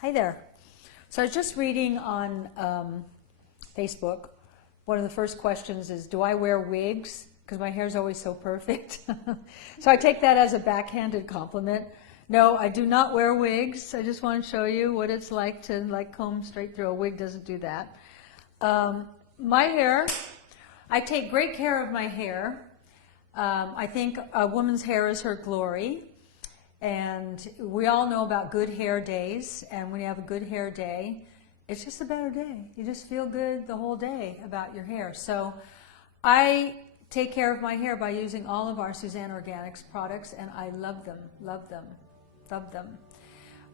Hi there. So I was just reading on Facebook. One of the first questions is, do I wear wigs? Because my hair is always so perfect. So I take that as a backhanded compliment. No, I do not wear wigs. I just want to show you what it's like to comb straight through. A wig doesn't do that. My hair, I take great care of my hair. I think a woman's hair is her glory. And we all know about good hair days, and when you have a good hair day, it's just a better day. You just feel good the whole day about your hair. So I take care of my hair by using all of our Suzanne Organics products, and I love them, love them, love them.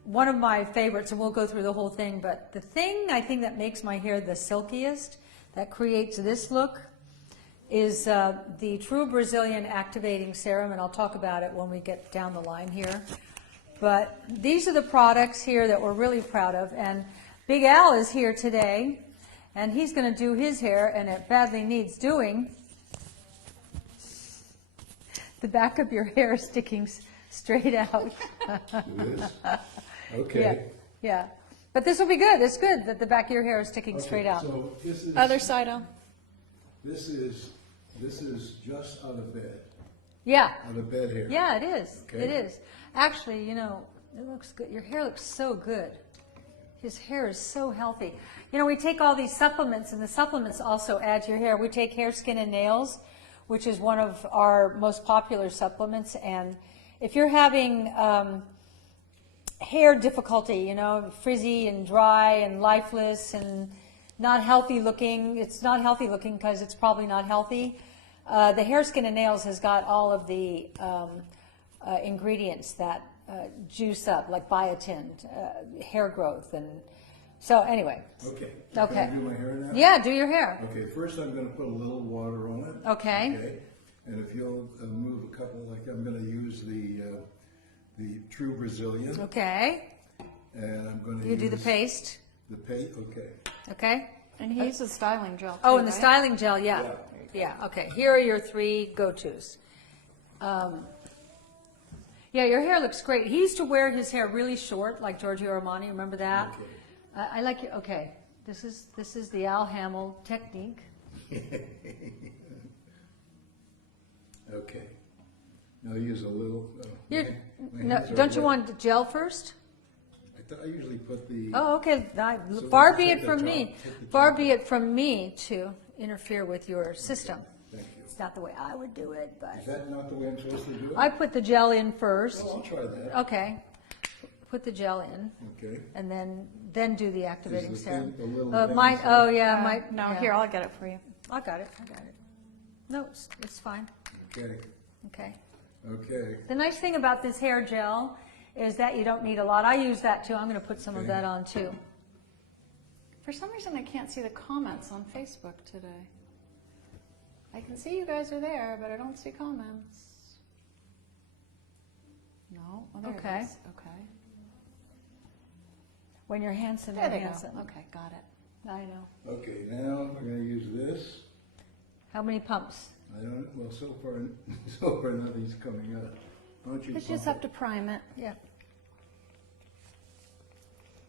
One of my favorites, and we'll go through the whole thing, but the thing I think that makes my hair the silkiest, that creates this look, is the True Brazilian Activating Serum, and I'll talk about it when we get down the line here. But these are the products here that we're really proud of, and Big Al is here today, and he's going to do his hair, and it badly needs doing. The back of your hair is sticking straight out. It is? Okay. Yeah, yeah. But this will be good. It's good that the back of your hair is sticking Okay, straight out. So this is, Other side on. this is just out of bed. Yeah. Out of bed hair. Yeah, it is. Okay. It is. Actually, you know, it looks good. Your hair looks so good. His hair is so healthy. You know, we take all these supplements, and the supplements also add to your hair. We take Hair, Skin, and Nails, which is one of our most popular supplements. And if you're having hair difficulty, you know, frizzy and dry and lifeless and not healthy looking, it's not healthy looking because it's probably not healthy. The Hair, Skin, and Nails has got all of the ingredients that juice up, like biotin, hair growth, and so anyway. Okay. Okay. Can I do my hair now? Yeah, do your hair. Okay, first I'm going to put a little water on it. Okay. Okay. And if you'll move a couple, like I'm going to use the True Brazilian. Okay. And I'm going to You do the paste. The paste, okay. Okay. And he uses styling gel. Oh, too, and the right? styling gel, yeah. Yeah, okay. Here are your three go-tos. Yeah, your hair looks great. He used to wear his hair really short, like Giorgio Armani. Remember that? Okay. I like it. Okay. This is the Al Hamill technique. Okay. Now use a little. My No, hands are don't you wet. want the gel first? I usually put the. Oh, okay. So Far let's be take it the from top- me. take the Far top be it from me to interfere with your system. Thank you. It's not the way I would do it, but Is that not the way I'm supposed to do it? I put the gel in first. Well, I'll try that. Okay. Put the gel in, Okay. and then do the activating Is the serum. thing a little Mine. dense? Oh yeah, my. No, yeah. here, I'll get it for you. I got it. I got it. No, it's fine. Okay. Okay. Okay. The nice thing about this hair gel is that you don't need a lot. I use that too. I'm going to put some of Okay. that on too. For some reason, I can't see the comments on Facebook today. I can see you guys are there, but I don't see comments. No? Oh, there it Okay. is. Okay. When you're handsome, There you're they go. handsome. Okay, got it. I know. Okay. Now we're going to use this. How many pumps? I don't. Well, so far nothing's coming up. Don't you? You just have to prime it. Yeah.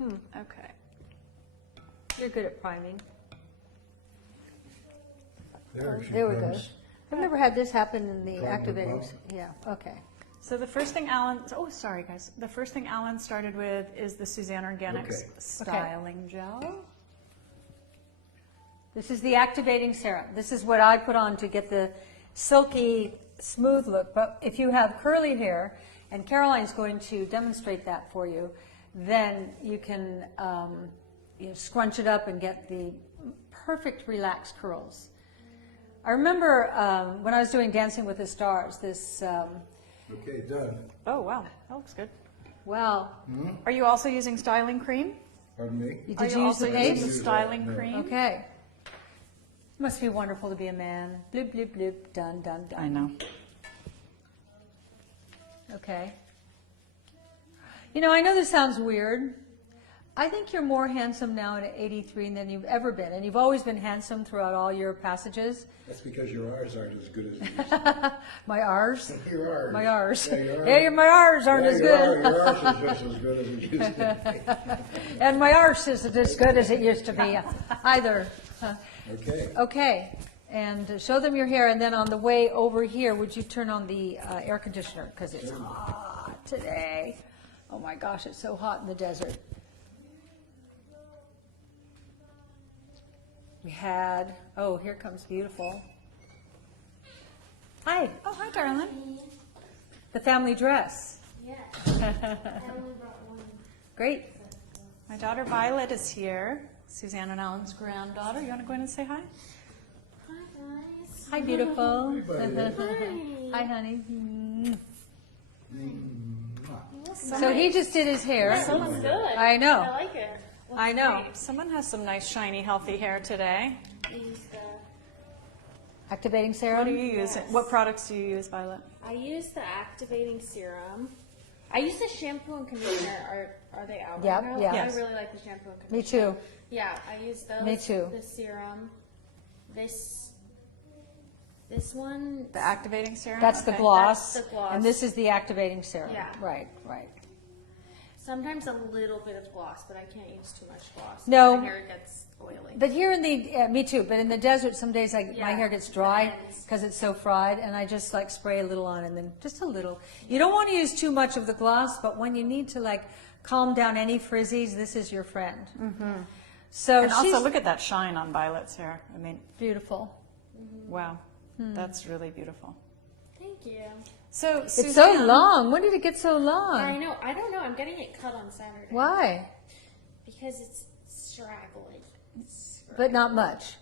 Okay. You're good at priming. There she There we go. comes. I've never had this happen in the Prime the activating. pump. Yeah. Okay. So the first thing Alan, oh, sorry guys. The first thing Alan started with is the Suzanne Organics Okay. styling gel. This is the activating serum. This is what I put on to get the silky, smooth look. But if you have curly hair, and Caroline's going to demonstrate that for you, then you can scrunch it up and get the perfect relaxed curls. I remember when I was doing Dancing with the Stars, this, Okay, done. Oh, wow. That looks good. well, Are you also using styling cream? Pardon me. did Are you you use the also using paste? the styling No. cream? Okay. Must be wonderful to be a man. Bloop, bloop, bloop, done, done, done. I know. Okay. You know, I know this sounds weird, I think you're more handsome now at 83 than you've ever been, and you've always been handsome throughout all your passages. That's because your R's aren't as good as they used to My R's? be. Your R's. My R's. Yeah, your R's. Yeah, my R's aren't as good. Your R's is just as good as it used to be. And my arse isn't as good as it used to be either. Okay. Okay, and show them your hair, and then on the way over here, would you turn on the air conditioner? Because it's hot today. Oh my gosh, it's so hot in the desert. We had, oh, here comes beautiful. Hi, Oh, hi, darling. the family dress. Yeah. I only brought one. Great. My daughter Violet is here. Suzanne and Alan's granddaughter. You want to go in and say hi? Hi, guys. Hi, beautiful. Hi. Hi, honey. Mm. Mwah. So he just did his hair. That looks good. I know. I like it. I know. Someone has some nice, shiny, healthy hair today. I use Activating What serum. do you use? Yes. What products do you use, Violet? I use the activating serum. I use the shampoo and conditioner. Are they out Yeah, right now? yeah. Yes. I really like the shampoo and conditioner. Me too. Yeah, I use those. Me too. The serum. This one. The activating serum? That's the Okay. gloss. That's the gloss. And this is the activating serum. Yeah. Right, right. Sometimes a little bit of gloss, but I can't use too much gloss. No. My hair gets oily. But here in the, me too, but in the desert, some days my Yeah, hair gets dry the ends. because it's so fried, and I just like spray a little on and then just a little. You don't want to use too much of the gloss, but when you need to like calm down any frizzies, this is your friend. Mm-hmm. So And she's also, look at that shine on Violet's hair. I mean, beautiful. wow. That's really beautiful. Thank you. So, It's so Suzanne, long. When did it get so I long? know. I don't know. I'm getting it cut on Saturday. Why? Because it's straggly. But not much.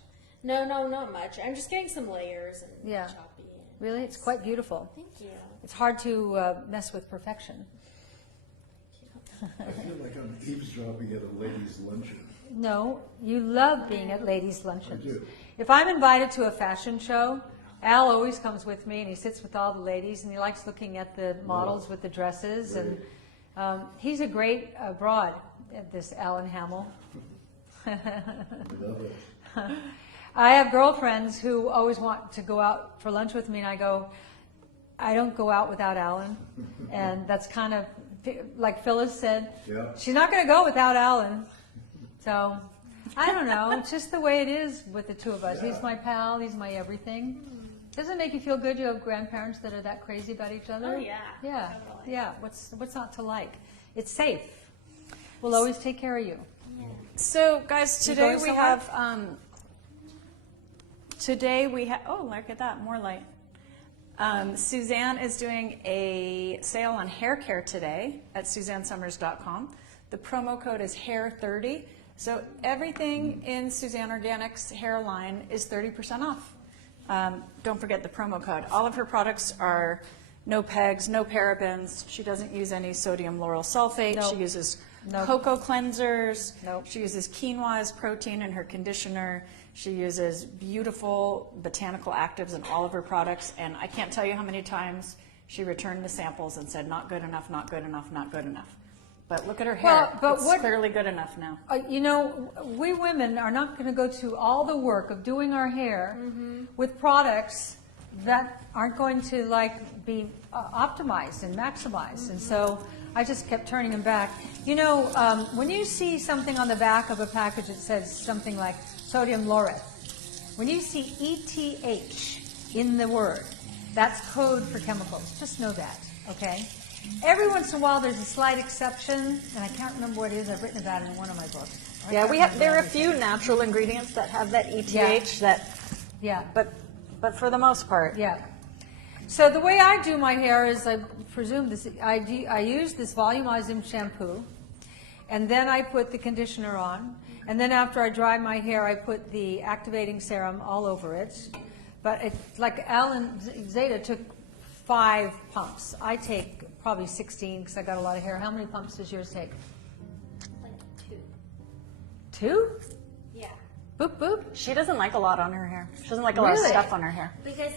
No, not much. I'm just getting some layers and Yeah. choppy. Really, it's quite beautiful. Thank you. It's hard to mess with perfection. I feel like I'm eavesdropping at a ladies' luncheon. No, you love being at ladies' luncheons. I do. If I'm invited to a fashion show, Al always comes with me, and he sits with all the ladies, and he likes looking at the models with the dresses. And he's a great broad, this Alan Hamill. Love it. I have girlfriends who always want to go out for lunch with me, and I go, I don't go out without Alan. And that's kind of, like Phyllis said, Yeah. she's not going to go without Alan. So, I don't know. It's just the way it is with the two of us. He's my pal. He's my everything. Doesn't it make you feel good you have grandparents that are that crazy about each other? Oh, yeah. Yeah. Totally. Yeah. What's not to like? It's safe. We'll always take care of you. So, guys, You today going we somewhere? have, oh, look at that, more light. Suzanne is doing a sale on hair care today at SuzanneSummers.com. The promo code is HAIR30. So everything in Suzanne Organics hair line is 30% off. Don't forget the promo code. All of her products are no pegs, no parabens. She doesn't use any sodium lauryl sulfate. Nope. She uses Nope. cocoa cleansers. Nope. She uses quinoa as protein in her conditioner. She uses beautiful botanical actives in all of her products. And I can't tell you how many times she returned the samples and said, not good enough, not good enough, not good enough. But look at her hair. Well, but it's what- clearly good enough now. You know, we women are not going to go to all the work of doing our hair with products that aren't going to like be optimized and maximized. And so I just kept turning them back. You know, when you see something on the back of a package that says something like sodium laureth, when you see ETH in the word, that's code for chemicals. Just know that, okay? Every once in a while, there's a slight exception, and I can't remember what it is. I've written about it in one of my books. I Yeah, can't we have. remember There are a everything. few natural ingredients that have that ETH. Yeah. That, Yeah, but for the most part, yeah. So the way I do my hair is, I presume this. I use this volumizing shampoo, and then I put the conditioner on, and then after I dry my hair, I put the activating serum all over it. But it's like Alan Zeta took 5 pumps. I take probably 16 because I got a lot of hair. How many pumps does yours take? Like 2. 2? Yeah. Boop boop. she doesn't like a lot on her hair. She doesn't like a lot of Really? stuff on her hair. Because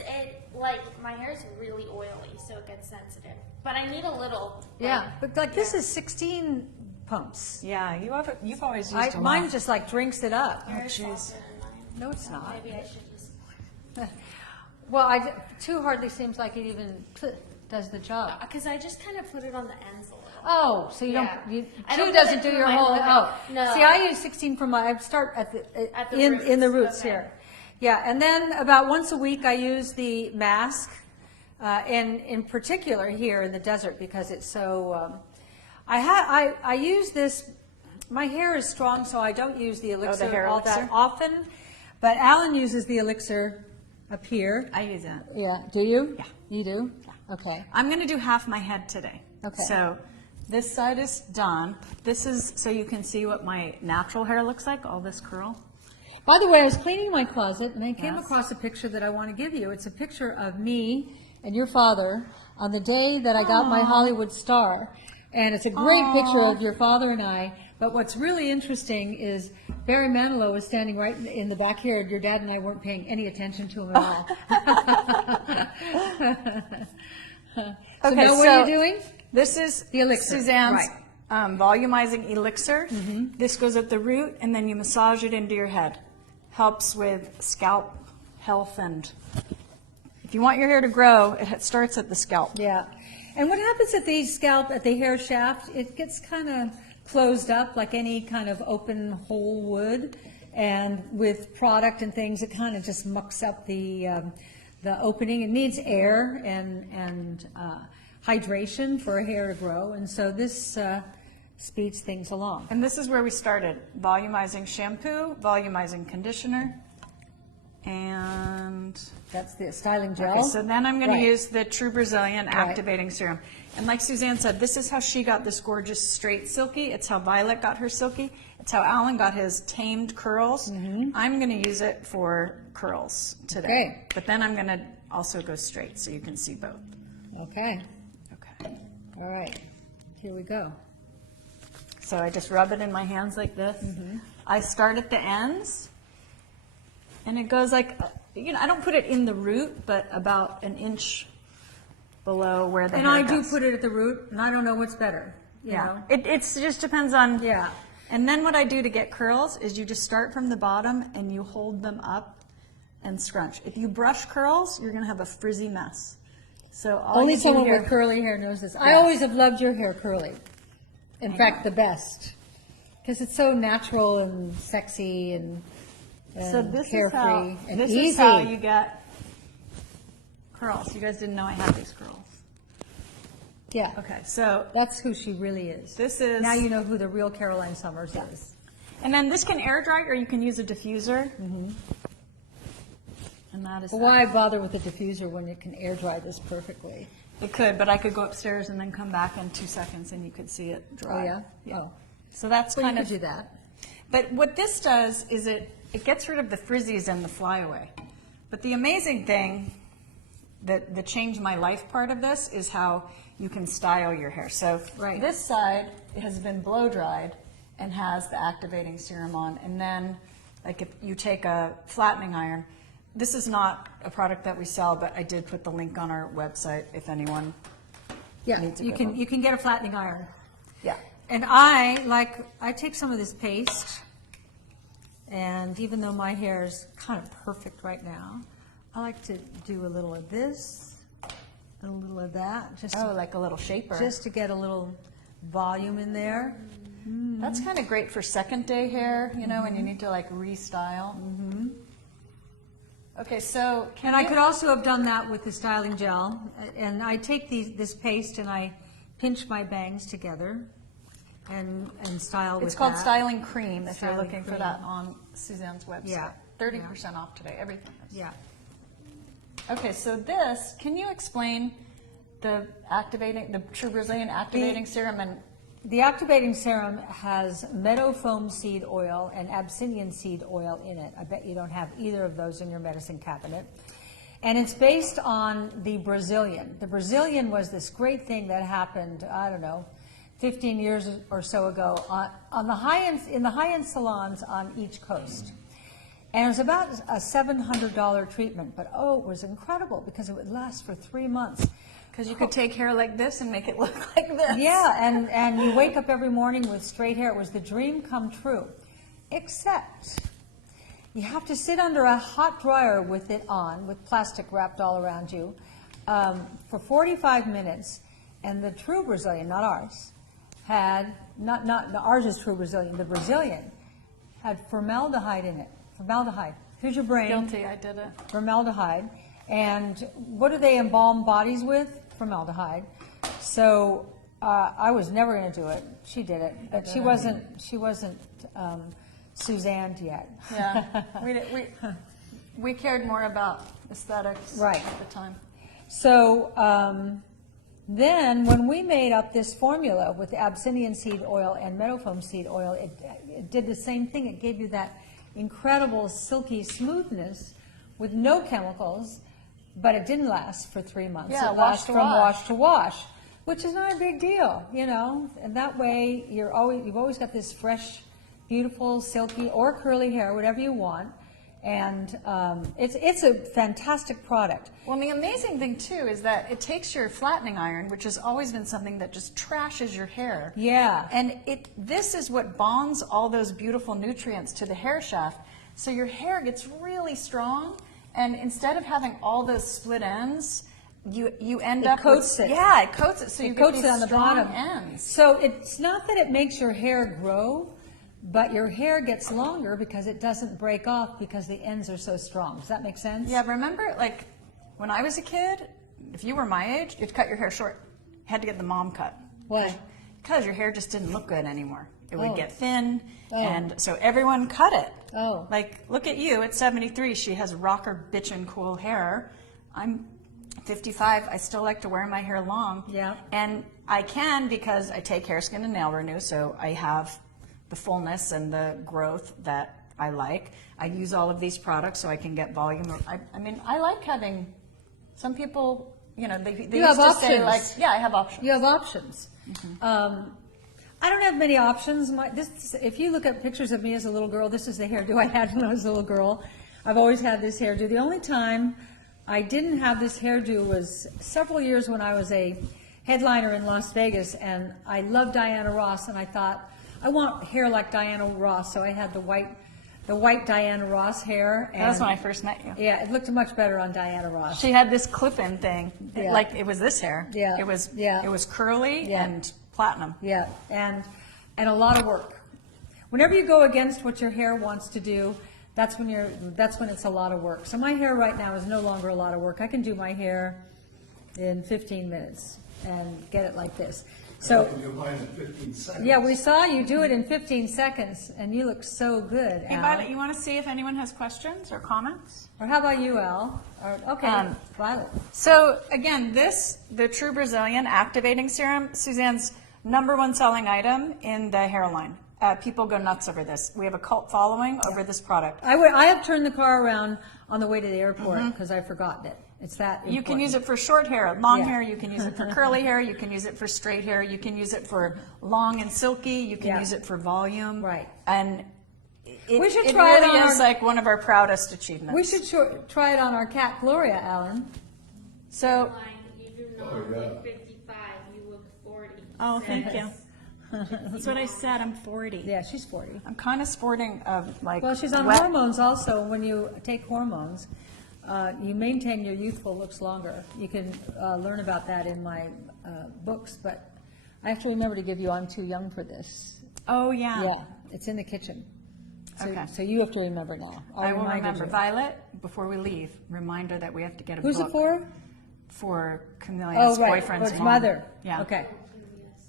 my hair is really oily, so it gets sensitive. But I need a little. Yeah, but like this is 16 pumps. Yeah, you've always used a lot. Mine just like drinks it up. Yours jeez. softer than mine. No, it's not. Maybe I should just. Well, 2 hardly seems like it even does the job. Because I just kind of put it on the ends a little. Oh, so you Yeah. don't, you, I 2 don't put doesn't it do through your my whole, whole oh. head. No. See, I use 16 for I start at the in the roots, roots okay. here. Yeah, and then about once a week I use the mask, and in particular here in the desert because it's so, I use this, my hair is strong so I don't use the elixir hair all that elixir? often, but Alan uses the elixir up here. I use that. Yeah, do you? Yeah. You do? Yeah. Okay. I'm going to do half my head today. Okay. So this side is done. This is so you can see what my natural hair looks like, all this curl. By the way, I was cleaning my closet and I came Yes. across a picture that I want to give you. It's a picture of me and your father on the day that I got my Hollywood star. And it's a great picture of your father and I. But what's really interesting is Barry Manilow was standing right in the back here. Your dad and I weren't paying any attention to him at all. So Okay, now what so- are you doing? This is The elixir, Suzanne's right. volumizing elixir. This goes at the root, and then you massage it into your head. Helps with scalp health, and if you want your hair to grow, it starts at the scalp. Yeah. And what happens at the hair shaft, it gets kind of closed up like any kind of open hole would. And with product and things, it kind of just mucks up the opening. It needs air and hydration for a hair to grow. And so this speeds things along. And this is where we started: volumizing shampoo, volumizing conditioner, and That's the styling gel. okay. So then I'm going to Right. use the True Brazilian Activating Serum. And like Suzanne said, this is how she got this gorgeous straight silky. It's how Violet got her silky. It's how Alan got his tamed curls. I'm going to use it for curls today. Okay. But then I'm going to also go straight so you can see both. Okay. Okay. All right. Here we go. So I just rub it in my hands like this. I start at the ends, and it goes like, I don't put it in the root, but about an inch below where the And hair I do goes. put it at the root, and I don't know what's better. You know? It just depends on. Yeah. And then what I do to get curls is you just start from the bottom and you hold them up and scrunch. If you brush curls, you're going to have a frizzy mess. So all Only you do someone here, with curly hair knows this. I Yes. always have loved your hair curly. In fact, the best. Because it's so natural and sexy and so this carefree is how and this easy. is how you get curls. You guys didn't know I had these curls. Yeah. Okay, so That's who she really is. this is Now you know who the real Caroline Summers is. and then this can air dry or you can use a diffuser. And that is But that. why bother with a diffuser when it can air dry this perfectly? It could, but I could go upstairs and then come back in 2 seconds and you could see it Oh, dry. yeah? Oh. So that's Well, you kind could of do that. But what this does is it gets rid of the frizzies and the flyaway. But the amazing thing, the change my life part of this is how you can style your hair. So Right. this side has been blow dried and has the activating serum on. And then like if you take a flattening iron, this is not a product that we sell, but I did put the link on our website if anyone Yeah, needs a you good can one. you can get a flattening iron. Yeah. And I take some of this paste, and even though my hair is kind of perfect right now, I like to do a little of this, and a little of that, Oh, like a little shaper. just to get a little volume in there. That's kind of great for second day hair, when you need to like restyle. Okay, so can And I you- could also have done that with the styling gel. And I take this paste and I pinch my bangs together and style with It's called that. Styling Cream if you're Styling looking for cream. that on Suzanne's website. Yeah. 30% off today, everything is. Yeah. Okay, so this, can you explain the True Brazilian Activating Serum and The activating serum has meadow foam seed oil and Abyssinian seed oil in it. I bet you don't have either of those in your medicine cabinet. And it's based on the Brazilian. The Brazilian was this great thing that happened, I don't know, 15 years or so ago in the high-end salons on each coast. And it was about a $700 treatment, but it was incredible because it would last for 3 months. Because you could take hair like this and make it look like this. Yeah, and you wake up every morning with straight hair. It was the dream come true. Except you have to sit under a hot dryer with it on, with plastic wrapped all around you, for 45 minutes. And the true Brazilian, not ours, had, not ours is true Brazilian, the Brazilian had formaldehyde in it. Formaldehyde. Here's your brain. Guilty, I did it. Formaldehyde. And what do they embalm bodies with? Formaldehyde. So I was never going to do it. She did it, but she wasn't Suzanne yet. Yeah, we cared more about aesthetics Right. at the time. So then when we made up this formula with Abyssinian seed oil and meadowfoam seed oil, it did the same thing. It gave you that incredible silky smoothness with no chemicals, but it didn't last for 3 months. Yeah, it wash lasts to from wash. wash to wash, which is not a big deal, you know. And that way you've always got this fresh, beautiful, silky or curly hair, whatever you want. And it's a fantastic product. Well, and the amazing thing too is that it takes your flattening iron, which has always been something that just trashes your hair. Yeah. And this is what bonds all those beautiful nutrients to the hair shaft. So your hair gets really strong, and instead of having all those split ends, you end up coats with, it. Yeah, it coats it, so you It get coats these it on the strong bottom. ends. So it's not that it makes your hair grow, but your hair gets longer because it doesn't break off because the ends are so strong. Does that make sense? Yeah, remember, like, when I was a kid, if you were my age, you'd cut your hair short. You had to get the mom cut. Why? Because your hair just didn't look good anymore. It would Oh. get thin, Oh. and so everyone cut it. Oh. Like, look at you, at 73, she has rocker bitchin' cool hair. I'm 55, I still like to wear my hair long. Yeah. And I can because I take hair, skin, and nail renew, so I have the fullness and the growth that I like. I use all of these products so I can get volume. I mean, I like having, some people, you know, they You used have to say, options. like, yeah, I have options. You have options. I don't have many options. If you look at pictures of me as a little girl, this is the hairdo I had when I was a little girl. I've always had this hairdo. The only time I didn't have this hairdo was several years when I was a headliner in Las Vegas, and I loved Diana Ross, and I thought, I want hair like Diana Ross, so I had the white Diana Ross hair. And That was when I first met you. yeah, it looked much better on Diana Ross. She had this clip-in thing, Yeah. like it was this hair. Yeah. It was Yeah. It was curly Yeah. and platinum. Yeah, and a lot of work. Whenever you go against what your hair wants to do, that's when it's a lot of work. So my hair right now is no longer a lot of work. I can do my hair in 15 minutes and get it like this. So I can do mine in 15 seconds. yeah, we saw you do it in 15 seconds, and you look so good, Hey, Al. Violet, you want to see if anyone has questions or comments? Or how about you, Al? Or, okay, Violet. So again, the True Brazilian Activating Serum, Suzanne's #1 selling item in the hairline. People go nuts over this. We have a cult following over this product. I have turned the car around on the way to the airport because I've forgotten it. It's that important. You can use it for short hair, long Yeah. hair, you can use it for curly hair, you can use it for straight hair, you can use it for long and silky, you can Yeah. use it for volume. Right. And We should it try it really on is our- like one of our proudest achievements. We should try it on our cat, Gloria, Alan. So, You do not Oh, yeah. look 55, you look 40. oh, thank you. That's what I said, I'm 40. Yeah, she's 40. I'm kind of sporting like Well, she's on wet- hormones also. When you take hormones, you maintain your youthful looks longer. You can learn about that in my books, but I have to remember to give you I'm Too Young for This. Oh, yeah. Yeah, it's in the kitchen. So, Okay. so you have to remember now. I will remind remember. you. Violet, before we leave, reminder that we have to get a Who's book it for? for Camillea's Oh, right. boyfriend's Its mom. mother. Yeah. Okay.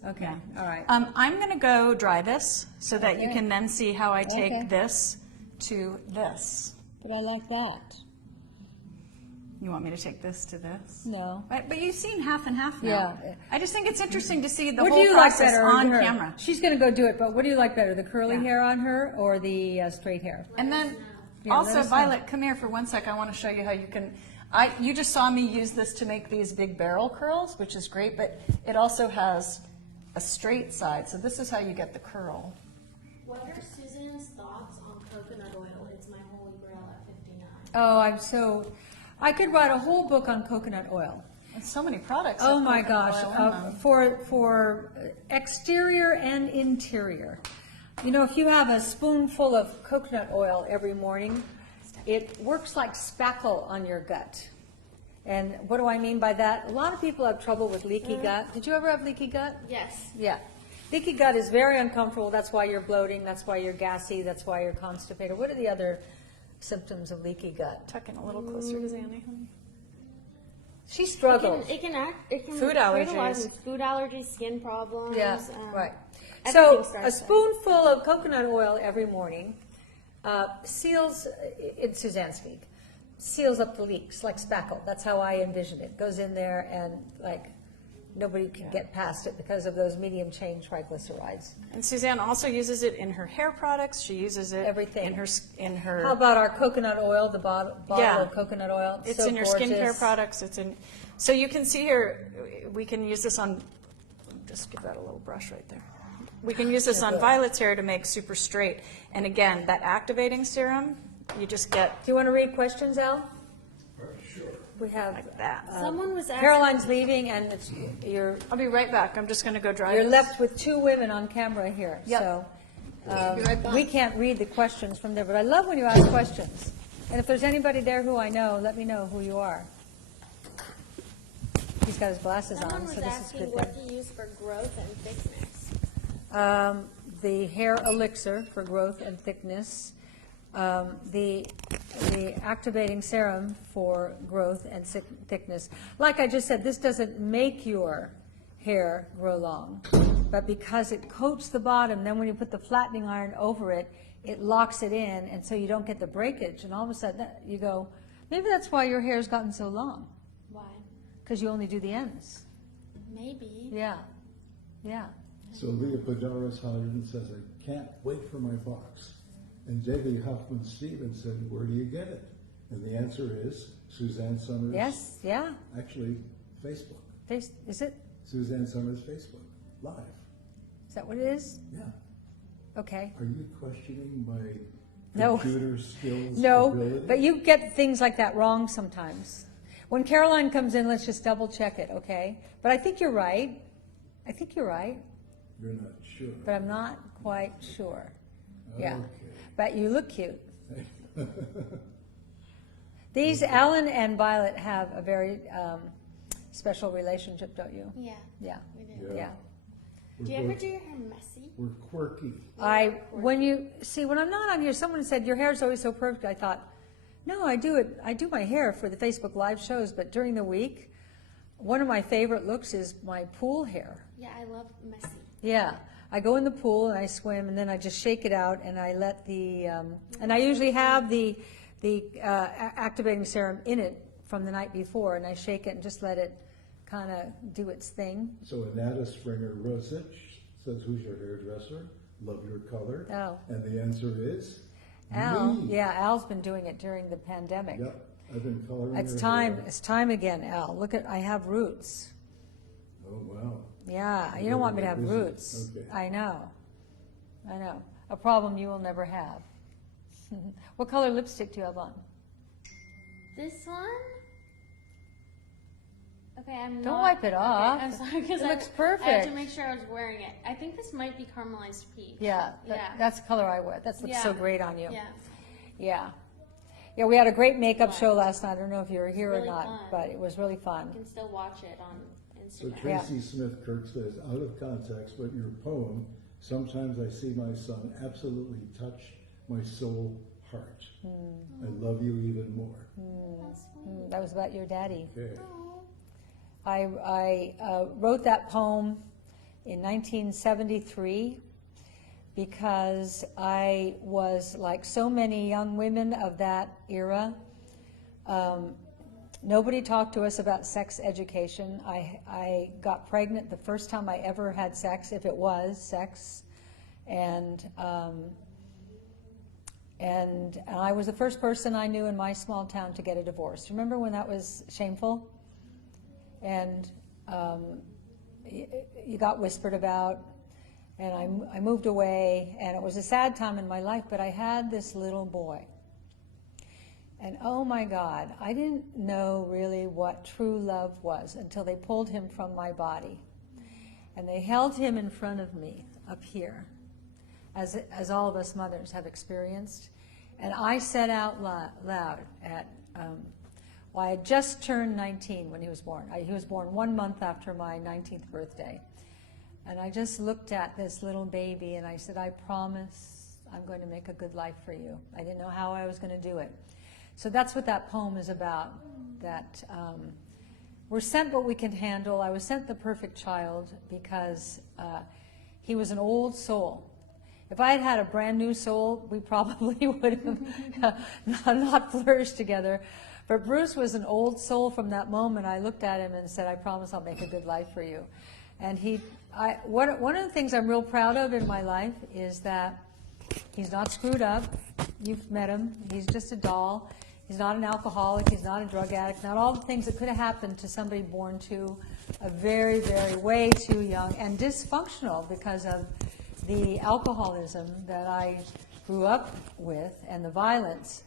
Okay. All right. I'm going to go dry this so that you Okay. can then see how I take Okay. this to this. But I like that. You want me to take this to this? No. But you've seen half and half now. Yeah. I just think it's interesting to see the What do whole you like process better on her? camera. She's going to go do it, but what do you like better, the curly Yeah. hair on her or the straight hair? And then Yeah, let also, us know. Violet, come here for 1 sec. I want to show you how you can. You just saw me use this to make these big barrel curls, which is great, but it also has a straight side. So this is how you get the curl. What are Suzanne's thoughts on coconut oil? It's my holy grail at 59. Oh, I could write a whole book on coconut oil. And so many products. Oh have my coconut gosh, oil in them. for exterior and interior. You know, if you have a spoonful of coconut oil every morning, it works like spackle on your gut. And what do I mean by that? A lot of people have trouble with leaky gut. Did you ever have leaky gut? Yes. Yeah. Leaky gut is very uncomfortable. That's why you're bloating. That's why you're gassy. That's why you're constipated. What are the other symptoms of leaky gut? Tuck in a little closer to Zanny. She struggles. It can Food create a lot of allergies. things. Food allergies, skin problems. Yeah, right. everything So starts a there. spoonful of coconut oil every morning seals, in Suzanne speak, seals up the leaks like spackle. That's how I envision it. Goes in there and like nobody can get past it because of those medium chain triglycerides. And Suzanne also uses it in her hair products. She uses it Everything. in her. How about our coconut oil, the bottle Yeah. of coconut oil? It's So in your gorgeous. skincare products. It's in. So you can see here, we can use this on. Just give that a little brush right there. We can use this on Violet's hair to make super straight. And again, that activating serum, you just get Do you want to read questions, Al? Sure. We have like that. Someone was asking. Caroline's leaving, and you're I'll be right back. I'm just going to go dry. You're this. left with two women on camera here, Yep. so Be right back. we can't read the questions from there, but I love when you ask questions. And if there's anybody there who I know, let me know who you are. He's got his glasses Someone on, was so this is asking good what then. to use for growth and thickness. The hair elixir for growth and thickness, the activating serum for growth and thickness. Like I just said, this doesn't make your hair grow long, but because it coats the bottom, then when you put the flattening iron over it, it locks it in, and so you don't get the breakage. And all of a sudden, you go, maybe that's why your hair's gotten so long, Why? because you only do the ends. Maybe. Yeah, yeah. So Leah Padaris Hodgson says, I can't wait for my box. And J.B. Huffman Stevens said, where do you get it? And the answer is Suzanne Summers. Yes, yeah. Actually, Facebook. Is it? Suzanne Summers Facebook. Live. Is that what it is? Yeah. Okay. Are you questioning my No. computer skills? No, ability? but you get things like that wrong sometimes. When Caroline comes in, let's just double check it, okay? But I think you're right. I think you're right, You're not sure. but I'm not quite sure. Yeah. Okay. But you look cute. These, Alan and Violet have a very special relationship, don't you? Yeah. Yeah, We do. yeah. Do you ever do your hair messy? We're quirky. When I'm not on here, someone said, your hair is always so perfect. I thought, no, I do my hair for the Facebook Live shows, but during the week, one of my favorite looks is my pool hair. Yeah, I love messy. Yeah, I go in the pool and I swim, and then I just shake it out, and I let and I usually have the activating serum in it from the night before, and I shake it and just let it kind of do its thing. So Anata Springer Rosich says, who's your hairdresser? Love your color. Oh. And the answer is Al, me. yeah, Al's been doing it during the pandemic. Yep, I've been coloring It's her time. hair. It's time again, Al. Look I have roots. Oh, wow. Yeah, you don't want me to have Busy. roots. Okay. I know. A problem you will never have. What color lipstick do you have on? This one? Okay, I'm Don't not. wipe it okay, off. I'm sorry, because It looks I have perfect. to make sure I was wearing it. I think this might be caramelized peach. Yeah, Yeah. that's the color I wear. That looks so Yeah. great on you. Yeah. Yeah. Yeah, we had a great makeup show last night. I don't know if you were here or really not, fun. but it was really You fun. can still watch it on So Instagram. Tracy Smith Kirk says, out of context, but your poem, sometimes I see my son absolutely touch my soul heart. I love you even more. That's sweet. That was about your daddy. Okay. Aw. I wrote that poem in 1973 because I was like so many young women of that era. Nobody talked to us about sex education. I got pregnant the first time I ever had sex, if it was sex, and I was the first person I knew in my small town to get a divorce. Remember when that was shameful? And you got whispered about, and I moved away, and it was a sad time in my life, but I had this little boy. And oh my God, I didn't know really what true love was until they pulled him from my body. And they held him in front of me up here, as all of us mothers have experienced. And I said out loud at, well, I had just turned 19 when he was born. He was born 1 month after my 19th birthday. And I just looked at this little baby and I said, I promise I'm going to make a good life for you. I didn't know how I was going to do it. So that's what that poem is about, that we're sent what we can handle. I was sent the perfect child because he was an old soul. If I had had a brand new soul, we probably would have not flourished together. But Bruce was an old soul from that moment. I looked at him and said, I promise I'll make a good life for you. And one of the things I'm real proud of in my life is that he's not screwed up. You've met him. He's just a doll. He's not an alcoholic. He's not a drug addict. Not all the things that could have happened to somebody born to a very, very way too young and dysfunctional because of the alcoholism that I grew up with and the violence.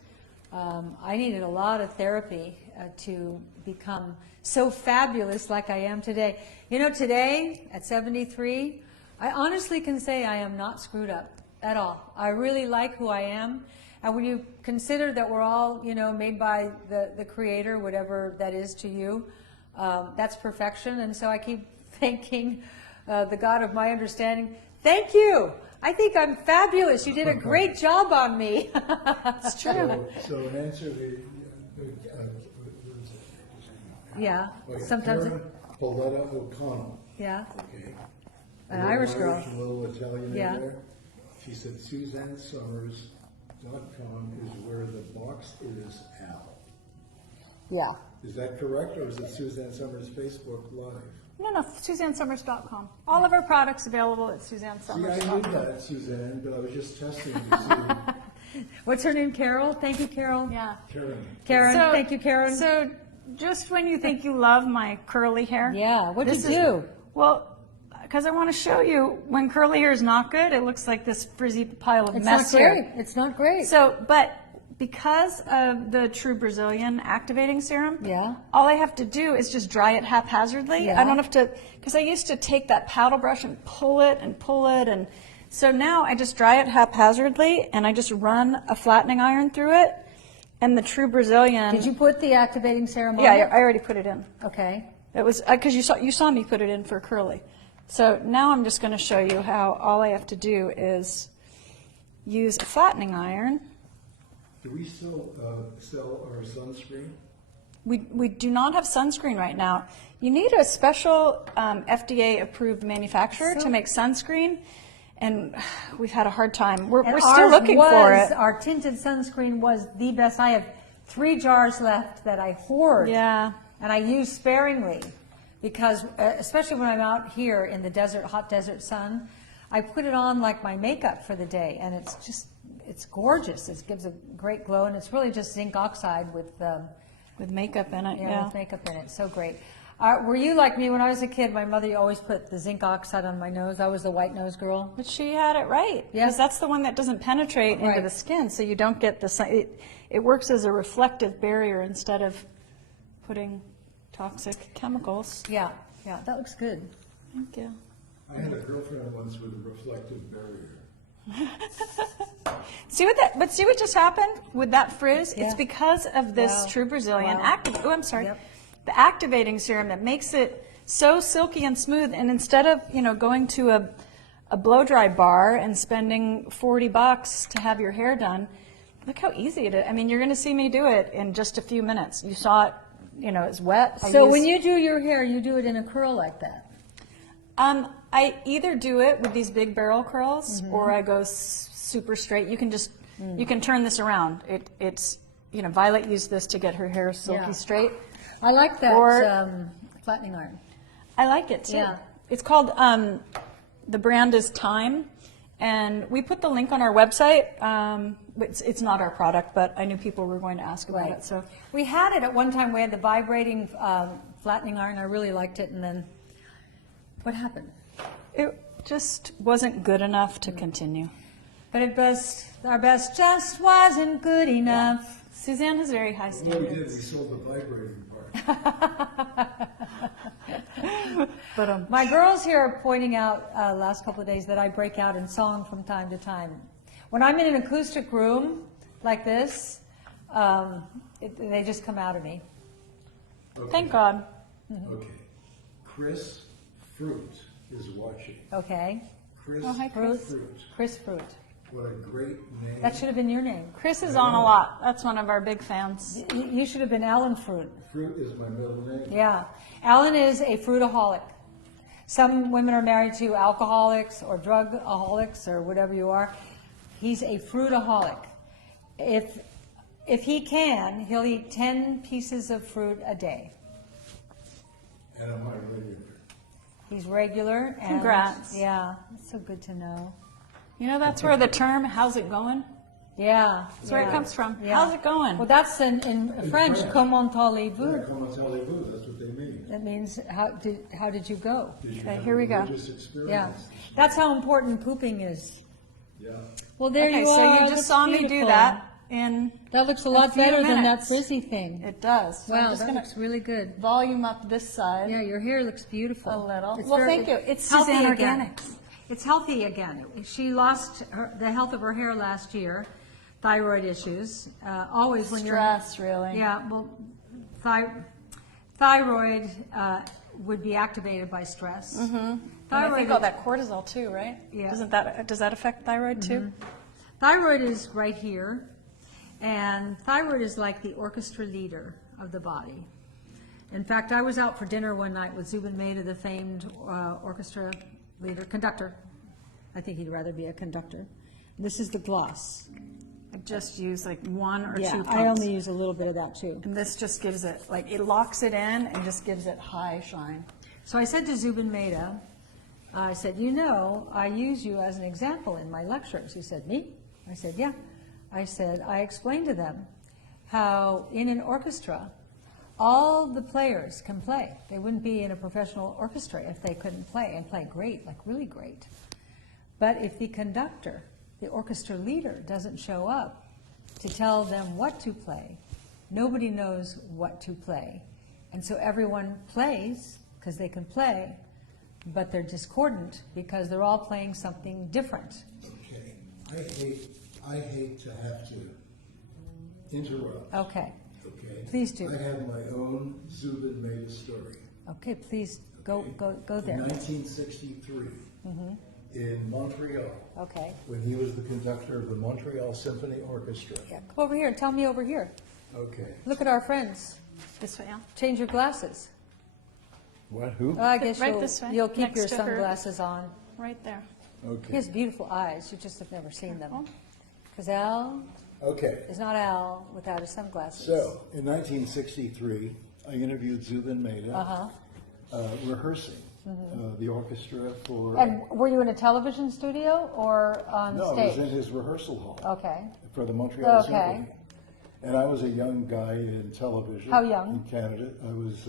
I needed a lot of therapy to become so fabulous like I am today. You know, today, at 73, I honestly can say I am not screwed up at all. I really like who I am. And when you consider that we're all, you know, made by the Creator, whatever that is to you, that's perfection. And so I keep thanking the God of my understanding. Thank you. I think I'm fabulous. You did a great job on me. It's true. So in answer to Yeah. okay, Sometimes. Karen Pauletta O'Connell. Yeah. Okay. An Irish girl. A little Italian Yeah. in there. She said SuzanneSummers.com is where the box is Al. Yeah. Is that correct, or is it Suzanne Summers Facebook Live? No, SuzanneSummers.com. All of our products available at See, I SuzanneSummers.com. knew that, Suzanne, but I was just testing to see. What's her name? Carol? Thank you, Carol. Yeah. Karen. Thank you, Karen. So just when you think you love my curly hair. Yeah, what'd you this is- do? Well, because I want to show you when curly hair is not good, it looks like this frizzy pile of It's mess not great. here. It's not great. So, but because of the True Brazilian activating serum, Yeah. all I have to do is just dry it haphazardly. Yeah. I don't have to, because I used to take that paddle brush and pull it, and so now I just dry it haphazardly, and I just run a flattening iron through it, and the True Brazilian. Did you put the activating serum on? Yeah, it? I already put it in. Okay. It was because you saw me put it in for curly. So now I'm just going to show you how all I have to do is use a flattening iron. Do we still sell our sunscreen? We do not have sunscreen right now. You need a special FDA approved manufacturer to make sunscreen, and we've had a hard time. We're still looking for it. Our tinted sunscreen was the best. I have 3 jars left that I hoard. Yeah. And I use sparingly because, especially when I'm out here in the desert, hot desert sun, I put it on like my makeup for the day, and it's gorgeous. It gives a great glow, and it's really just zinc oxide with makeup in it. with makeup in it. So great. Were you like me when I was a kid? My mother always put the zinc oxide on my nose. I was the white nose girl. But she had it right. Yeah. Because that's the one that doesn't penetrate into Right. the skin, so you don't get the sun. It works as a reflective barrier instead of putting toxic chemicals. Yeah, that looks good. Thank you. I had a girlfriend once with a reflective barrier. See what just happened with that frizz? Yeah. It's because of this Wow. True Brazilian Wow. Oh, I'm sorry. Yep. The activating serum that makes it so silky and smooth. And instead of going to a blow dry bar and spending $40 to have your hair done, look how easy it is. I mean, you're going to see me do it in just a few minutes. You saw it. It's wet. So when you do your hair, you do it in a curl like that? I either do it with these big barrel curls, Mm-hmm. or I go super straight. You can just you can turn this around. It's Violet used this to get her hair silky Yeah. straight. I like that Or- flattening iron. I like it too. Yeah. It's called the brand is Time, and we put the link on our website. It's not our product, but I knew people were going to ask about Right. it. So We had it at one time. We had the vibrating flattening iron. I really liked it. And then what happened? it just wasn't good enough to continue. But our best just wasn't good enough. Suzanne has very high Well, we did, we standards. sold the vibrating part. But My girls here are pointing out last couple of days that I break out in song from time to time. When I'm in an acoustic room like this, they just come out of me. Okay. thank God. Okay. Chris Fruit is watching. Okay, Chris Oh, hi, Chris. Fruit. Chris Fruit. What a great name. That should have been your name. Chris is on a lot. That's one of our big fans. You should have been Alan Fruit. Fruit is my middle name. Yeah, Alan is a fruitaholic. Some women are married to alcoholics or drugaholics or whatever you are. He's a fruitaholic. If he can, he'll eat 10 pieces of fruit a day. And I'm my regular. He's regular. And, Congrats. Yeah, that's so good to know. You know, that's where the term "how's it going?" Yeah. That's where it yeah, comes from. yeah. How's it going? Well, that's in French. French. Comment Yeah, allez-vous? comment allez-vous, that's what they mean. That means how did you go? Did you Okay, have here we a go. religious Yeah. experience? That's how important pooping is. Yeah. Well, there Okay, you so are. you Looks just saw me do beautiful. that in That looks a in lot few better than that minutes. frizzy thing. It does. So I'm Wow, just that gonna looks really good. volume up this side Yeah, your hair looks beautiful. a little. It's Well, very- thank you. It's healthy Suzanne again. Organics. It's healthy again. She lost the health of her hair last year, thyroid issues. Always when Stress, really. Yeah, well, thyroid would be activated by stress. And I Thyroid, think all that cortisol too, right? Yeah. Does that affect thyroid too? thyroid is right here, and thyroid is like the orchestra leader of the body. In fact, I was out for dinner one night with Zubin Mehta, the famed orchestra leader, conductor. I think he'd rather be a conductor. This is the gloss. I just use like one or Yeah, two pumps. I only use a little bit of that too. And this just gives it, like, it locks it in and just gives it high shine. So I said to Zubin Mehta, I said, you know, I use you as an example in my lectures. He said, me? I said, yeah. I said, I explained to them how in an orchestra, all the players can play. They wouldn't be in a professional orchestra if they couldn't play and play great, like really great. But if the conductor, the orchestra leader, doesn't show up to tell them what to play, nobody knows what to play. And so everyone plays because they can play, but they're discordant because they're all playing something different. Okay. I hate to have to interrupt. Okay, Okay. Please do. I have my own Zubin Mehta story. okay, please go In there. 1963, in Montreal, Okay. when he was the conductor of the Montreal Symphony Orchestra. Yeah, come over here. Tell me over here. Okay. Look at our friends. This way, yeah. Change your glasses. What? Who? Well, I guess Right this way, you'll keep next your to her. sunglasses on. Right there. He Okay. has beautiful eyes. You just have never seen them. Because Al Okay. is not Al without his sunglasses. So, in 1963, I interviewed Zubin Mehta, Uh-huh. rehearsing the orchestra for. And were you in a television studio or on No, I stage? was in his rehearsal hall Okay. for the Montreal Okay. Symphony. And I was a young guy in television. How young? In Canada. I was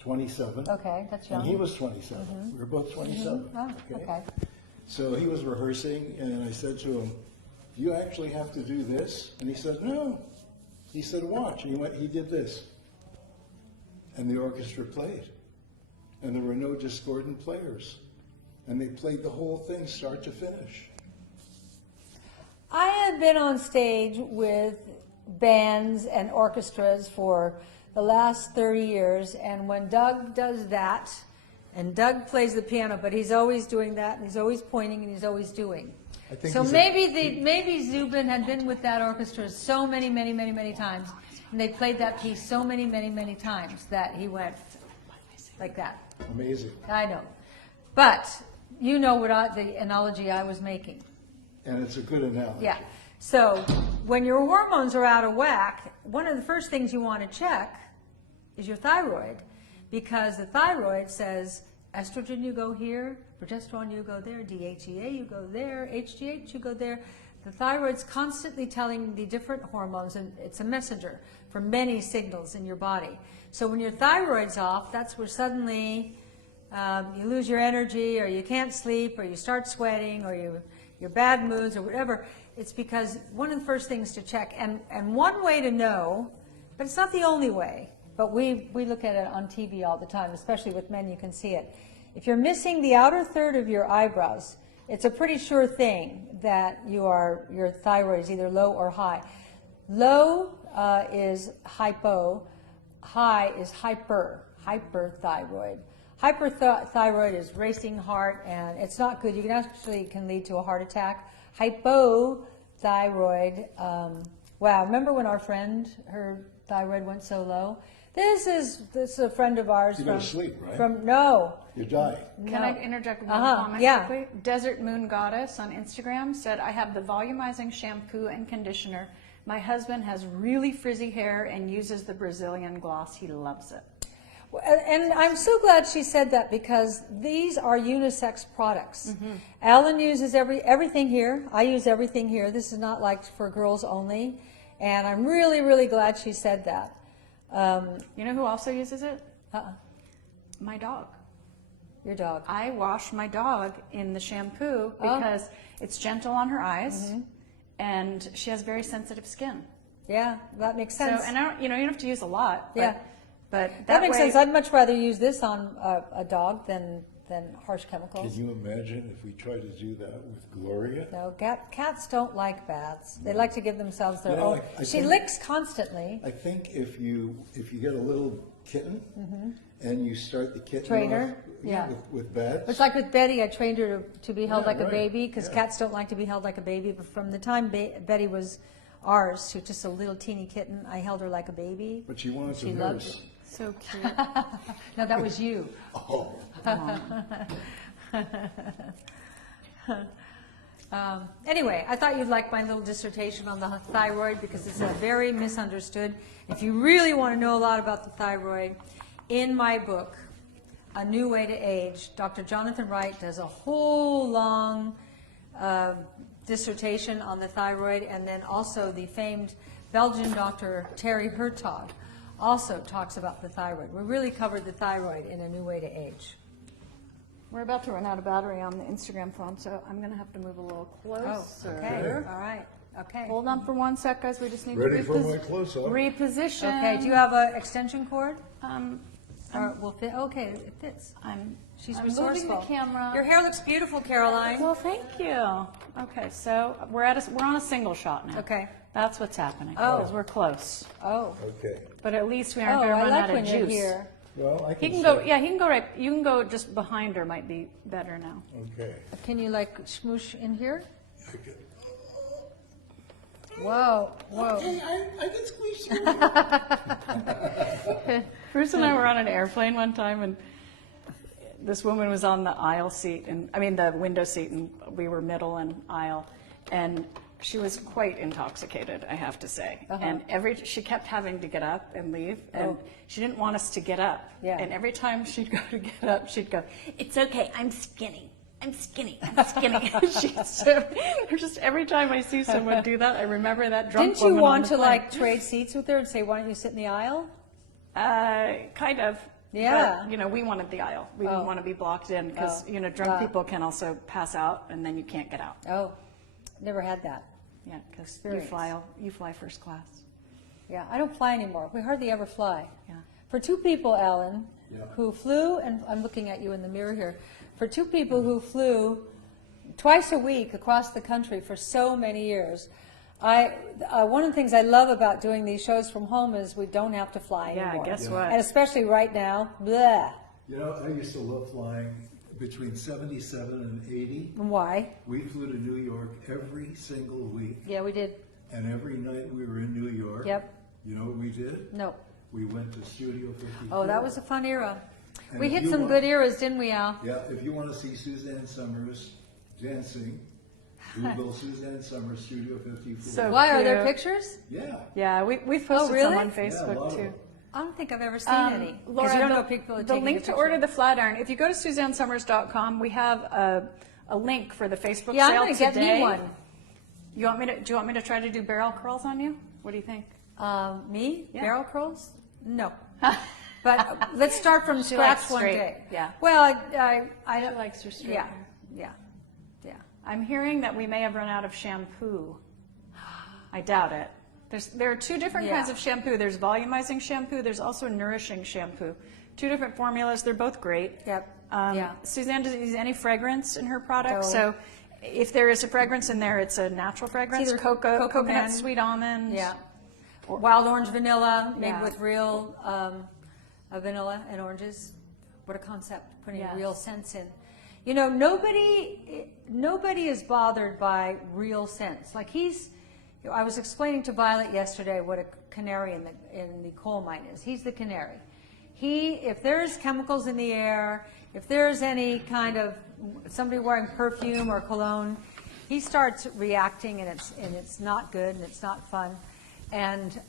27. Okay, that's young. And he was 27. We were both 27. Oh, okay. So he was rehearsing, and I said to him, "Do you actually have to do this?" And he said, "No." He said, "Watch." And he did this. And the orchestra played. And there were no discordant players. And they played the whole thing start to finish. I have been on stage with bands and orchestras for the last 30 years, and when Doug does that, and Doug plays the piano, but he's always doing that, and he's always pointing, and he's always doing. I think So he's a- maybe Zubin had been with that orchestra so many times, and they played that piece so many times that he went like that. Amazing. I know, but you know the analogy I was making. And it's a good analogy. Yeah. So when your hormones are out of whack, one of the first things you want to check is your thyroid, because the thyroid says estrogen you go here, progesterone you go there, DHEA you go there, HGH you go there. The thyroid's constantly telling the different hormones, and it's a messenger for many signals in your body. So when your thyroid's off, that's where suddenly you lose your energy, or you can't sleep, or you start sweating, or you your bad moods or whatever, it's because one of the first things to check, and one way to know, but it's not the only way, but we look at it on TV all the time, especially with men, you can see it. If you're missing the outer third of your eyebrows, it's a pretty sure thing that your thyroid is either low or high. Low is hypo, high is hyperthyroid. Hyperthyroid is racing heart, and it's not good. You can lead to a heart attack. Hypothyroid, wow, remember when our friend, her thyroid went so low? This is a friend of ours. You go to sleep, right? No. You die. Can I interject one comment yeah. quickly? Desert Moon Goddess on Instagram said, I have the volumizing shampoo and conditioner. My husband has really frizzy hair and uses the Brazilian gloss. He loves it. And I'm so glad she said that, because these are unisex products. Alan uses everything here. I use everything here. This is not like for girls only. And I'm really, really glad she said that. You know who also uses it? My dog. Your dog. I wash my dog in the shampoo because it's gentle on her eyes, and she has very sensitive skin. Yeah, that makes sense. So, and you don't have to use a lot. But, Yeah. but that makes way, sense. I'd much rather use this on a dog than harsh chemicals. Can you imagine if we try to do that with Gloria? No, cats don't like baths. They like to give themselves their own. I She think- licks constantly. I think if you get a little kitten and you start the kitten Train her, off, yeah. with baths. It's like with Betty. I trained her to be held Yeah, like a right. baby, because Yeah. cats don't like to be held like a baby. But from the time Betty was ours, she was just a little teeny kitten, I held her like a baby. But she wanted She to loved nurse. it. so cute. No, that was you. Oh, Anyway, I thought you'd like my little dissertation on the thyroid, because it's a very misunderstood. If you really want to know a lot about the thyroid, in my book, A New Way to Age, Dr. Jonathan Wright does a whole long dissertation on the thyroid, and then also the famed Belgian doctor Terry Hertog also talks about the thyroid. We really covered the thyroid in A New Way to Age. We're about to run out of battery on the Instagram phone, so I'm going to have to move a little closer. Okay, all right, okay. Hold on for 1 sec, guys. We just need ready to for my close-up. reposition. Okay, do you have an extension cord? I'm Or will fit? Okay, it fits. She's moving resourceful. the camera. Your hair looks beautiful, Caroline. Well, thank you. Okay, so we're on a single shot now. Okay. That's what's happening. Oh. Because we're close. Oh, okay. But at least we oh, aren't going to I run like out of when juice. you're here. Well, I He can can go. say- Yeah, he can go right. You can go just behind her. Might be better now. Okay. Can you like smoosh in here? Okay. Whoa, whoa. Hey, I can squeeze you. Bruce and I were on an airplane one time, and this woman was on the aisle seat, and I mean the window seat, and we were middle and aisle, and she was quite intoxicated, I have to say. And she kept having to get up and leave, and she didn't want us to get up. Yeah. And every time she'd go to get up, she'd go, "It's okay, I'm skinny. I'm skinny. I'm skinny." Just every time I see someone do that, I remember that drunk Didn't you woman on want the to plane. like trade seats with her and say, why don't you sit in the aisle? Kind of. Yeah. But, we wanted the aisle. We didn't want to be blocked in because, drunk people can also pass out and then you can't get out. Oh, never had that. Yeah, because Experience. you fly first class. Yeah, I don't fly anymore. We hardly ever fly. Yeah. For two people, Alan, Yeah. who flew, and I'm looking at you in the mirror here, for two people who flew twice a week across the country for so many years, one of the things I love about doing these shows from home is we don't have to fly Yeah, anymore. guess Yeah. what? And especially right now, blah. I used to love flying between 77 and 80. Why? We flew to New York every single week, Yeah, we did. and every night we were in New York. Yep. You know what we did? No. We went to Studio 54. Oh, that was a fun era. And We if hit you some want- good eras, didn't we, Al? Yeah, if you want to see Suzanne Summers dancing, Google Suzanne Summers Studio 54. So- Why, are there Cute. pictures? Yeah. Yeah, we've posted really? some on Yeah, a Facebook lot of too. them. I don't think I've ever seen any. Because Laura, you don't the, know people are the taking link a to picture. order the flat iron, if you go to SuzanneSummers.com, we have a link for the Facebook Yeah, I'm sale going to get today. me one. Do you want me to try to do barrel curls on you? What do you think? Me? Yeah. Barrel curls? No. But let's start from She scratch likes one straight, day. yeah. Well, I She likes her straight yeah, hair. yeah, yeah. I'm hearing that we may have run out of shampoo. I doubt it. There are two different kinds of shampoo. There's volumizing shampoo. There's also nourishing shampoo. Two different formulas. They're both great. Yep. Suzanne doesn't use any fragrance in her product, No. so if there is a fragrance in there, it's a natural fragrance. either Coconut, coconut, sweet almond. Yeah. Wild orange vanilla made Yeah. with real vanilla and oranges. What a concept, putting Yes. real scents in. You know, nobody is bothered by real scents. Like I was explaining to Violet yesterday what a canary in the coal mine is. He's the canary. If there's chemicals in the air, if there's any kind of somebody wearing perfume or cologne, he starts reacting, and it's not good and it's not fun. And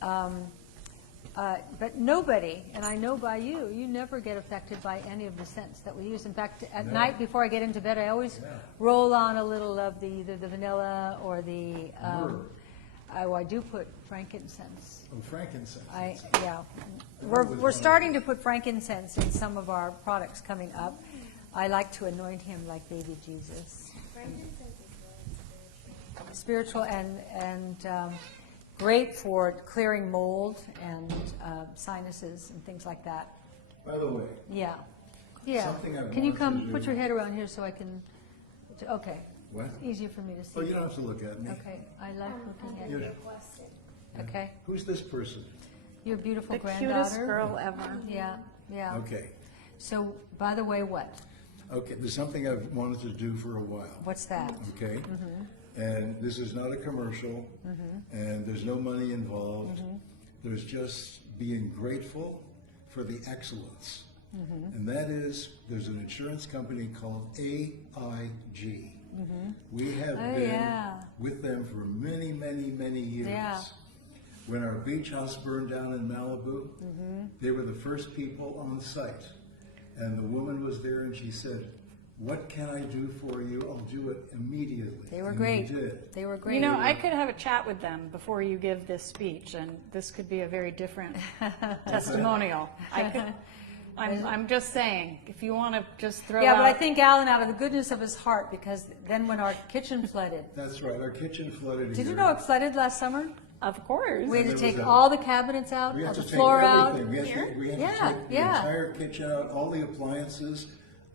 but nobody, and I know by you never get affected by any of the scents that we use. In fact, at night before I get into bed, I always roll on a little of either the vanilla or the. I do put frankincense. Oh, frankincense. We're starting to put frankincense in some of our products coming up. I like to anoint him like baby Jesus. Spiritual and great for clearing mold and sinuses and things like that. By the way, Yeah. Something I Can you wanted come to do- put your head around here so I can? Okay. what? Easier for me to see. Oh, you don't have to look at me. Okay. I like looking at You're- you. Okay. Who's this person? Your beautiful The granddaughter. cutest girl ever. Yeah. Yeah. Okay. So, by the way, what? Okay, there's something I've wanted to do for a while. What's that? Okay? And this is not a commercial, and there's no money involved. There's just being grateful for the excellence. And that is, there's an insurance company called AIG. We have been with them for many, many, many years. Yeah. When our beach house burned down in Malibu, they were the first people on site. And the woman was there and she said, "What can I do for you? I'll do it immediately." They were And great. we did. They were great. You know, I could have a chat with them before you give this speech, and this could be a very different testimonial. I'm just saying, if you want to just throw Yeah, out. but I think Alan, out of the goodness of his heart, because then when our kitchen flooded, That's right. Our kitchen flooded. did you here. know it flooded last summer? Of course. We had to there take was a- all the cabinets out, We all had the to take floor out. everything. We had to Yeah, take the yeah. entire kitchen out, all the appliances,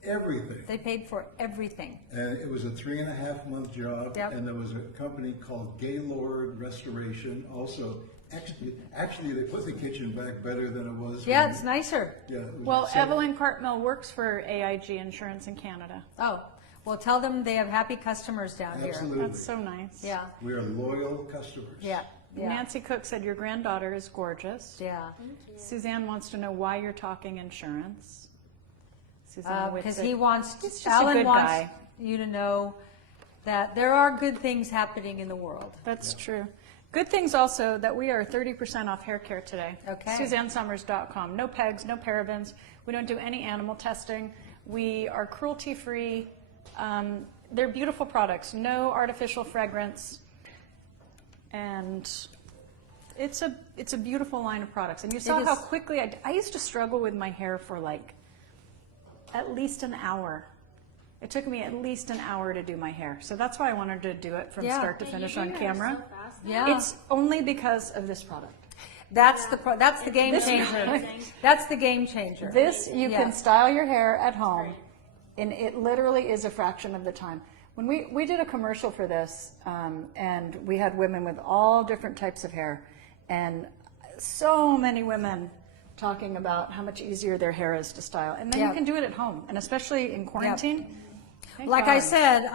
everything. They paid for everything. And it was a 3.5-month job. Yep. And there was a company called Gaylord Restoration. Also, actually, they put the kitchen back better than it was. Yeah, when- it's nicer. Yeah. it was Well, so- Evelyn Cartmill works for AIG Insurance in Canada. Oh, well, tell them they have happy customers down here. Absolutely. That's so nice. Yeah, We are loyal customers. yeah, yeah. Nancy Cook said your granddaughter is gorgeous. Yeah, Suzanne wants to know why you're talking insurance. Suzanne because Whitsitt. he wants, He's just a Alan good wants guy. you to know that there are good things happening in the world. That's true. Good things also that we are 30% off hair care today. Okay. SuzanneSummers.com. No pegs, no parabens. We don't do any animal testing. We are cruelty-free. They're beautiful products. No artificial fragrance. And it's a beautiful line of products. And you saw It how is. quickly I used to struggle with my hair for like at least an hour. It took me at least an hour to do my hair. So that's why I wanted to do it from Yeah. start to finish on camera. Yeah, It's only because of this product. that's the game changer. That's the game changer. This, you Yeah. can style your hair at home, and it literally is a fraction of the time. When we did a commercial for this, and we had women with all different types of hair, and so many women talking about how much easier their hair is to style. And then Yeah. you can do it at home, and especially in quarantine. Thank Like I God. said,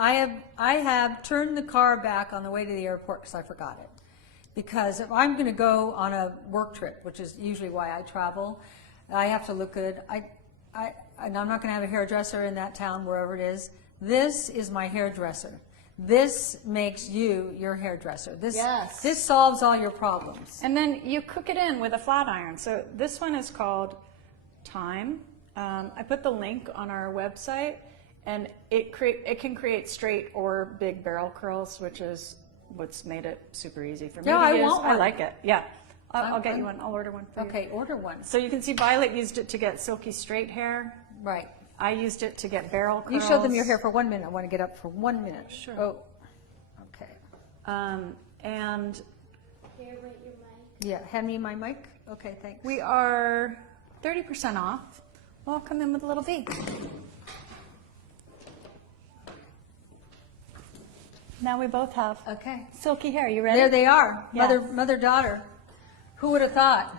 I have turned the car back on the way to the airport because I forgot it. Because if I'm going to go on a work trip, which is usually why I travel, I have to look good. And I'm not going to have a hairdresser in that town, wherever it is. This is my hairdresser. This makes you your hairdresser. Yes. This solves all your problems. And then you cook it in with a flat iron. So this one is called Time. I put the link on our website, and it can create straight or big barrel curls, which is what's made it super easy for me Yeah, to I use. want I one. like it. Yeah, I'll get I'm- you one. I'll order one for you. Okay, order one. So you can see Violet used it to get silky straight hair. Right. I used it to get barrel curls. You showed them your hair for 1 minute. I want to get up for 1 minute. Sure. Oh, okay. And Here, wait, your mic. Yeah, hand me my mic. Okay, thanks. we are 30% off. Well, come in with a little V. Now we both have Okay. silky hair. You ready? There they are, Yeah. mother, daughter. Who would have thought?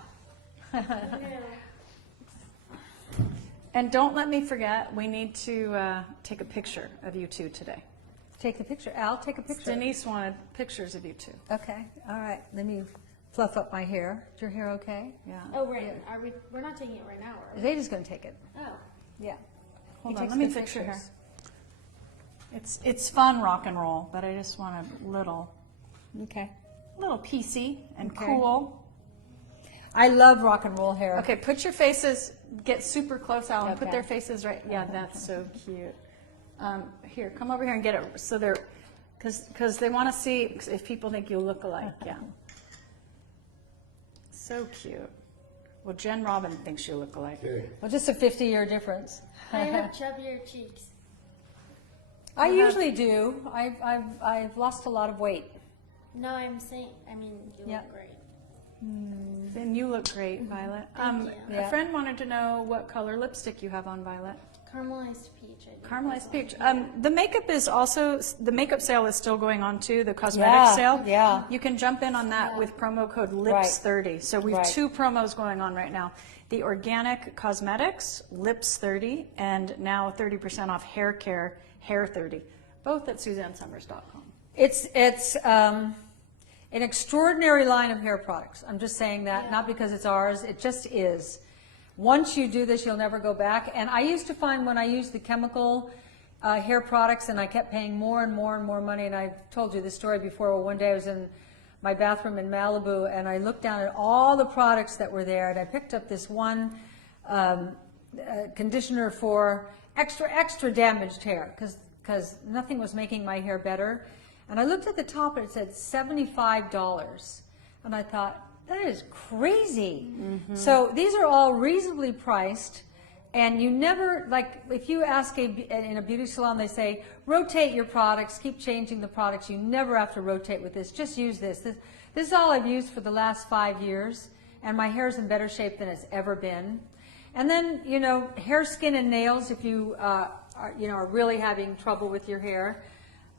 And don't let me forget, we need to take a picture of you two today. Take the picture. Al, take a picture. Denise wanted pictures of you two. Okay, all right. Let me fluff up my hair. Is your hair okay? Yeah. Oh, right. We're not taking it right now, are we? Zayd's going to take it. Oh. Yeah. Hold He on, takes let me good fix your hair. pictures. It's fun rock and roll, but I just want a little Okay. PC and Okay. cool. I love rock and roll hair. Okay, put your faces, get super close, Al, and put Okay. their faces right. Yeah, that's so cute. Here, come over here and get it. So they're, because they want to see if people think you look alike. Yeah. So cute. Well, Jen Robin thinks you look alike. Okay. Well, just a 50-year difference. I have chubbier cheeks. I usually do. I've lost a lot of weight. No, I'm saying, I mean, you Yeah. look great. And you look great, Violet. Thank you. Yeah. A friend wanted to know what color lipstick you have on, Violet. Caramelized peach. I do. Caramelized peach. The makeup is also, the makeup sale is still going on too, the cosmetic sale. Yeah. You can jump in on that with promo code LIPS30. So we have Right. 2 promos going on right now. The organic cosmetics, LIPS30, and now 30% off hair care, Hair30, both at SuzanneSummers.com. It's an extraordinary line of hair products. I'm just saying that, not because it's ours, it just is. Once you do this, you'll never go back. And I used to find when I used the chemical hair products and I kept paying more and more and more money, and I've told you this story before, well, one day I was in my bathroom in Malibu and I looked down at all the products that were there and I picked up this one conditioner for extra damaged hair because nothing was making my hair better. And I looked at the top and it said $75. And I thought, that is crazy. So these are all reasonably priced. And you never, like, if you ask in a beauty salon, they say, rotate your products, keep changing the products. You never have to rotate with this. Just use this. This is all I've used for the last 5 years. And my hair's in better shape than it's ever been. And then, you know, hair, skin, and nails, if you are really having trouble with your hair.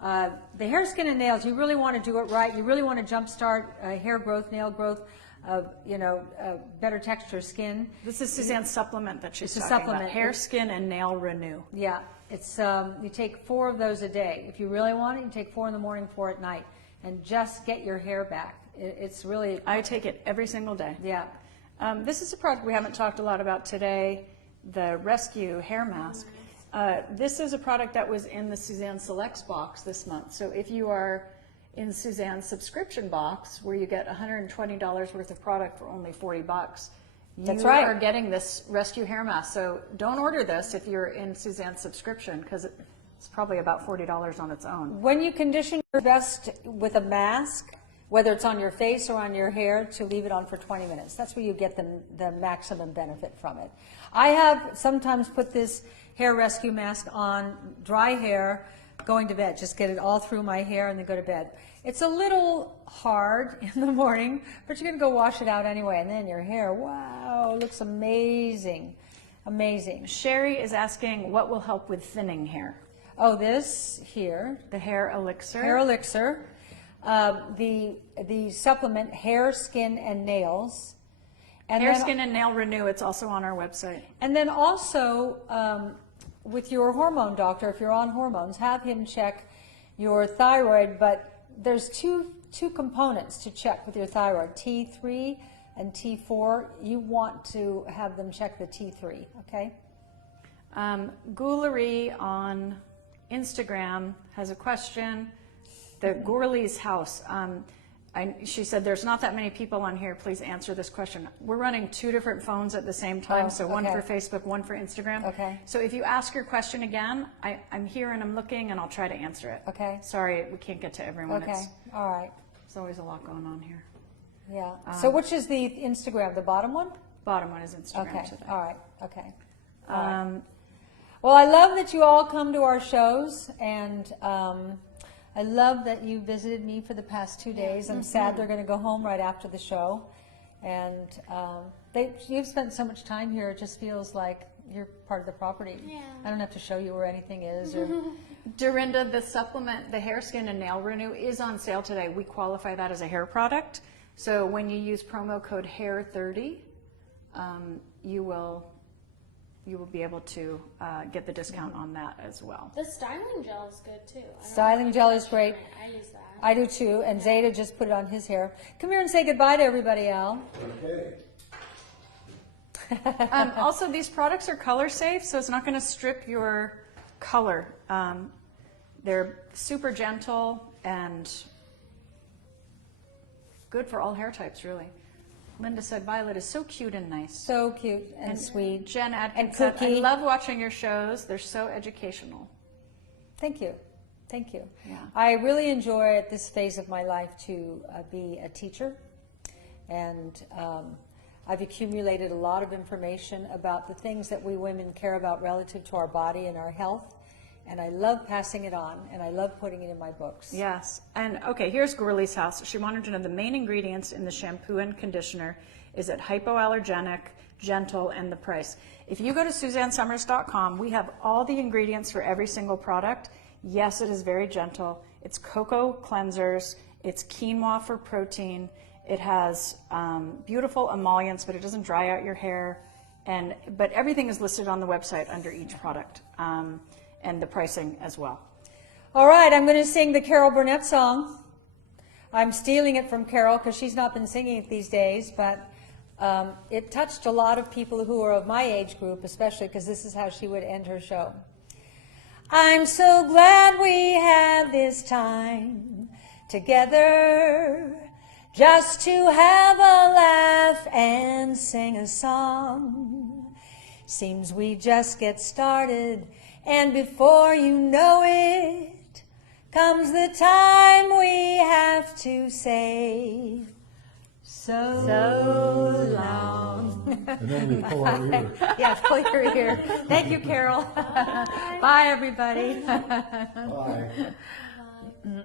The hair, skin, and nails, you really want to do it right. You really want to jumpstart hair growth, nail growth, better texture skin. This is Suzanne's supplement that she's It's a talking supplement. about. Hair, skin, and nail renew. Yeah, it's you take 4 of those a day. If you really want it, you take 4 in the morning, 4 at night, and just get your hair back. It's really, I take it every single day. yeah. This is a product we haven't talked a lot about today, the Rescue Hair Mask. This is a product that was in the Suzanne Selects box this month. So if you are in Suzanne's subscription box, where you get $120 worth of product for only $40, That's you right. are getting this Rescue Hair Mask. So don't order this if you're in Suzanne's subscription, because it's probably about $40 on its own. When you condition your best with a mask, whether it's on your face or on your hair, to leave it on for 20 minutes. That's where you get the maximum benefit from it. I have sometimes put this hair rescue mask on dry hair going to bed. Just get it all through my hair and then go to bed. It's a little hard in the morning, but you're going to go wash it out anyway. And then your hair, wow, looks amazing. Amazing. Sherry is asking what will help with thinning hair. Oh, this here, The hair elixir. hair elixir. The supplement hair, skin, and nails. And Hair, then, skin, and nail renew. It's also on our website. and then also with your hormone doctor, if you're on hormones, have him check your thyroid. But there's two components to check with your thyroid: T3 and T4. You want to have them check the T3. Okay. Ghoulery on Instagram has a question. The Gourley's house. She said, there's not that many people on here. Please answer this question. We're running 2 different phones at the same time, Oh, so one okay. for Facebook, one for Instagram. Okay. So if you ask your question again, I'm here and I'm looking and I'll try to answer it. Okay. Sorry, we can't get to everyone. Okay. All right. There's always a lot going on here. Yeah. So which is the Instagram? The bottom one? Bottom one is Instagram Okay. today. All right. Okay. Well, I love that you all come to our shows, and I love that you visited me for the past 2 days. I'm sad they're going to go home right after the show. And you've spent so much time here, it just feels like you're part of the property. Yeah. I don't have to show you where anything is. Or Dorinda, the supplement, the Hair, Skin, and Nail Renew is on sale today. We qualify that as a hair product. So when you use promo code HAIR30, you will be able to get the discount on that as well. The styling gel is good too. styling gel is great. I use that. I do too, and Zeta just put it on his hair. Come here and say goodbye to everybody, Al. Okay. Also, these products are color safe, so it's not going to strip your color. They're super gentle and good for all hair types, really. Linda said Violet is so cute and nice. So cute and sweet. Jen Adkins And said, I Cookie. love watching your shows. They're so educational. Thank you. Thank you. Yeah. I really enjoy at this phase of my life to be a teacher. And I've accumulated a lot of information about the things that we women care about relative to our body and our health. And I love passing it on, and I love putting it in my books. Yes. And okay, here's Girly's house. She wanted to know the main ingredients in the shampoo and conditioner. Is it hypoallergenic, gentle, and the price? If you go to SuzanneSummers.com, we have all the ingredients for every single product. Yes, it is very gentle. It's cocoa cleansers. It's quinoa for protein. It has beautiful emollients, but it doesn't dry out your hair. But everything is listed on the website under each product. And the pricing as well. All right, I'm going to sing the Carol Burnett song. I'm stealing it from Carol because she's not been singing it these days, but it touched a lot of people who are of my age group, especially because this is how she would end her show. I'm so glad we had this time together just to have a laugh and sing a song. Seems we just get started, and before you know it, comes the time we have to say so long. And then we pull our ear. Yeah, pull your ear. Thank you, Carol. Bye, everybody. Bye. Bye.